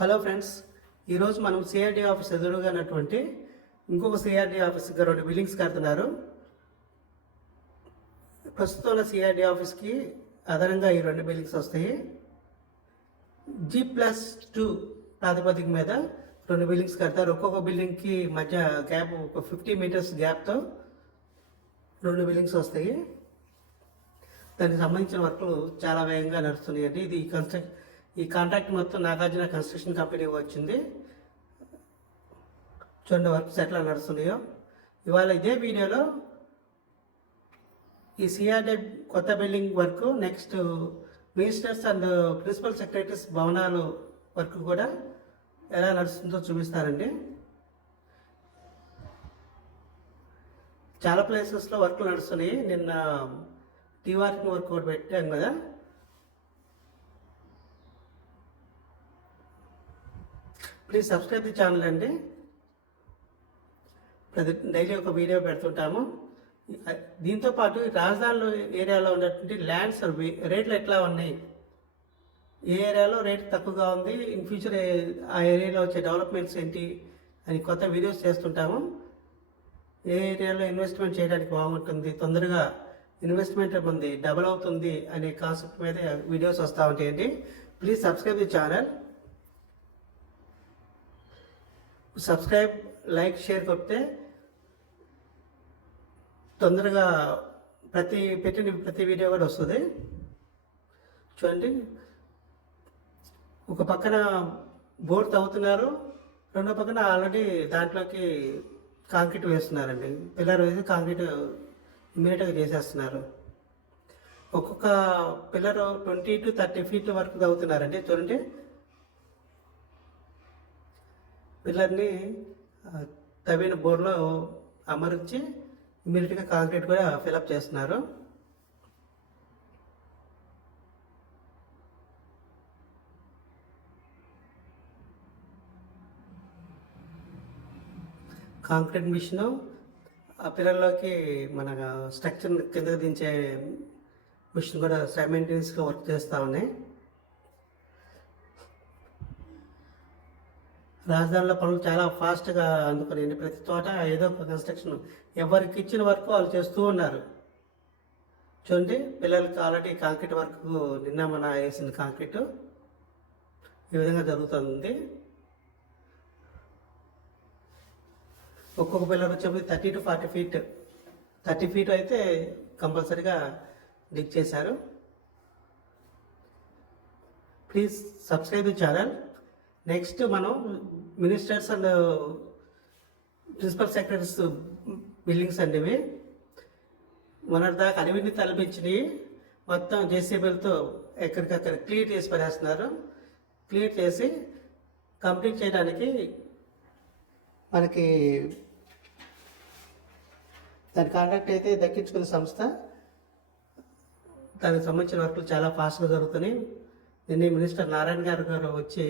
Hello friends, ఈరోజు మనం CRD office ఎదురుగా ఉన్నటువంటి ఇంకొక సిఆర్డీ ఆఫీస్గా 2 బిల్డింగ్స్ కడుతున్నారు. ప్రస్తుతం ఉన్న సిఆర్డీ ఆఫీస్కి అదనంగా ఈ 2 బిల్డింగ్స్ వస్తాయి. G+2 ప్రాతిపదిక మీద 2 బిల్డింగ్స్ కడతారు. ఒక్కొక్క బిల్డింగ్కి మధ్య గ్యాప్ ఒక 50 మీటర్స్ గ్యాప్తో 2 బిల్డింగ్స్ వస్తాయి. దానికి సంబంధించిన వర్క్లు చాలా వేగంగా నడుస్తున్నాయండి. ఈ కాంట్రాక్ట్ మొత్తం నాగార్జున కన్స్ట్రక్షన్ కంపెనీ వచ్చింది. చూడండి వర్క్స్ ఎట్లా నడుస్తున్నాయో. ఇవాళ ఇదే వీడియోలో ఈ సిఆర్డీ కొత్త building work, next ministers and principal secretaries భవనాలు వర్క్ కూడా ఎలా నడుస్తుందో చూపిస్తారండి. చాలా ప్లేసెస్లో వర్క్లు నడుస్తున్నాయి. నిన్న టీవార్కింగ్ వర్క్ కూడా పెట్టాం కదా. ప్లీజ్ సబ్స్క్రైబ్ ది ఛానల్ అండి. డైలీ ఒక వీడియో పెడుతుంటాము. దీంతోపాటు రాజధానిలో ఏరియాలో ఉన్నటువంటి ల్యాండ్స్ రేట్లు ఎట్లా ఉన్నాయి, ఏ ఏరియాలో రేట్ తక్కువగా ఉంది, ఇన్ ఫ్యూచర్ ఆ ఏరియాలో వచ్చే డెవలప్మెంట్స్ ఏంటి అని కొత్త వీడియోస్ చేస్తుంటాము. ఏ ఏరియాలో ఇన్వెస్ట్మెంట్ చేయడానికి బాగుంటుంది, తొందరగా ఇన్వెస్ట్మెంట్ ఉంది డబుల్ అవుతుంది అనే కాన్సెప్ట్ మీద వీడియోస్ వస్తూ ఉంటాయండి. Please subscribe the channel. Subscribe, like, share కొడితే తొందరగా పెట్టిన ప్రతి వీడియో కూడా వస్తుంది. చూడండి, ఒక పక్కన బోర్డు తవ్వుతున్నారు, రెండో పక్కన ఆల్రెడీ దాంట్లోకి కాంక్రీట్ వేస్తున్నారండి. పిల్లర్ వేసి కాంక్రీట్ ఇమీడియట్గా చేసేస్తున్నారు. ఒక్కొక్క పిల్లర్ 20 to 30 ఫీట్ల వరకు తవ్వుతున్నారండి. చూడండి, పిల్లర్ని తవ్విన బోర్లో అమర్చి ఇమీడియట్గా కాంక్రీట్ కూడా ఫిలప్ చేస్తున్నారు. కాంక్రీట్ మిషన్ ఆ పిల్లర్లోకి మన స్ట్రక్చర్ కిందకి దించే మిషన్ కూడా సైమెంటేనియస్గా వర్క్ చేస్తూ ఉన్నాయి. రాజధానిలో పనులు చాలా ఫాస్ట్గా అందుకునేయండి. ప్రతి చోట ఏదో ఒక కన్స్ట్రక్షన్ ఎవరికి ఇచ్చిన వర్క్ వాళ్ళు చేస్తూ ఉన్నారు. చూడండి, పిల్లలకి ఆల్రెడీ కాంక్రీట్ వర్క్ నిన్న మన వేసిన కాంక్రీట్ ఈ విధంగా జరుగుతుంది. ఒక్కొక్క పిల్లర్ వచ్చేప్పుడు 30 to 40 ఫీట్, 30 ఫీట్ అయితే కంపల్సరీగా డిగ్ చేశారు. Please subscribe the channel. Next మనం ministers and principal secretaries buildings అండి. ఇవి మొన్నటిదాకా అడవిని తలపించినవి మొత్తం జేసీబీలతో ఎక్కడికక్కడ క్లియర్ చేసి పడేస్తున్నారు. క్లియర్ చేసి కంప్లీట్ చేయడానికి మనకి దాని కాంట్రాక్ట్ అయితే దక్కించుకున్న సంస్థ. దానికి సంబంధించిన వర్క్లు చాలా ఫాస్ట్గా జరుగుతున్నాయి. నిన్న మినిస్టర్ నారాయణ గారు వచ్చి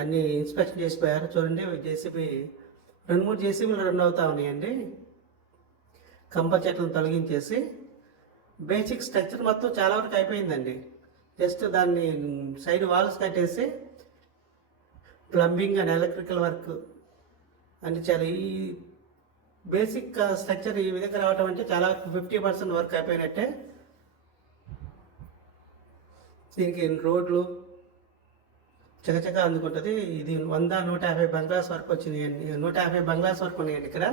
అన్ని ఇన్స్పెక్షన్ చేసిపోయారు. చూడండి, జేసీబీ 2-3 జేసీబీలు రన్ అవుతా ఉన్నాయండి. కంప చెట్లను తొలగించేసి బేసిక్ స్ట్రక్చర్ మొత్తం చాలా వరకు అయిపోయిందండి. జస్ట్ దాన్ని సైడ్ వాల్స్ కట్టేసి ప్లంబింగ్ అండ్ ఎలక్ట్రికల్ వర్క్ అంటే చాలా ఈ బేసిక్ స్ట్రక్చర్ ఈ విధంగా రావటం అంటే చాలా 50% వర్క్ అయిపోయినట్టే. దీనికి రోడ్లు చకచక అందుకుంటుంది. ఇది 100-150 బంగ్లాస్ వరకు వచ్చినాయండి. 150 బంగ్లాస్ వరకు ఉన్నాయండి ఇక్కడ.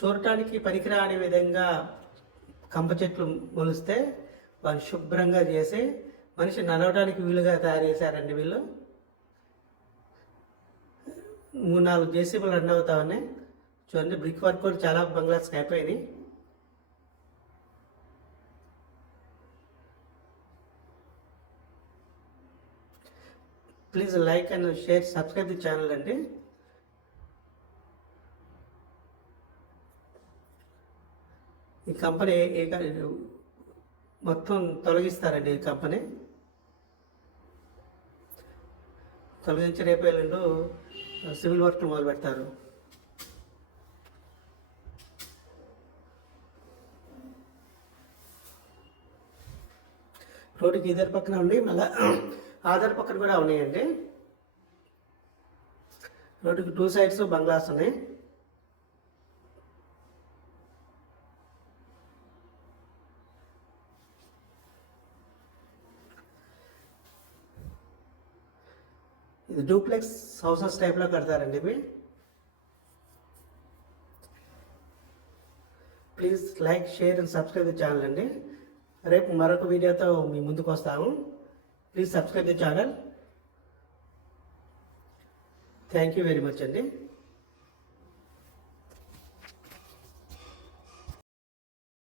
చూడటానికి పనికిరాని విధంగా కంప చెట్లు మొలిస్తే వాళ్ళు శుభ్రంగా చేసి మనిషి నడవడానికి వీలుగా తయారు చేశారండి వీళ్ళు. 3-4 జేసీబీలు రన్ అవుతా ఉన్నాయి. చూడండి, బ్రిక్ వర్క్ కూడా చాలా బంగ్లాస్కి అయిపోయినాయి. Please like and share, subscribe the channel అండి. ఈ కంపెనీ మొత్తం తొలగిస్తారండి. ఈ కంపెనీ తొలగించి రేపు ఎల్లుండి సివిల్ వర్క్ మొదలు పెడతారు. రోడ్డుకి ఇద్దరు పక్కన ఉండి మళ్ళీ ఆధార్ పక్కన కూడా ఉన్నాయండి. రోడ్డుకి 2 సైడ్స్ బంగ్లాస్ ఉన్నాయి. ఇది డూప్లెక్స్ హౌసెస్ టైప్లో కడతారండి ఇవి. Please like, share and subscribe the channel అండి. రేపు మరొక వీడియోతో మీ ముందుకు వస్తాము. Please subscribe the channel. Thank you very much అండి.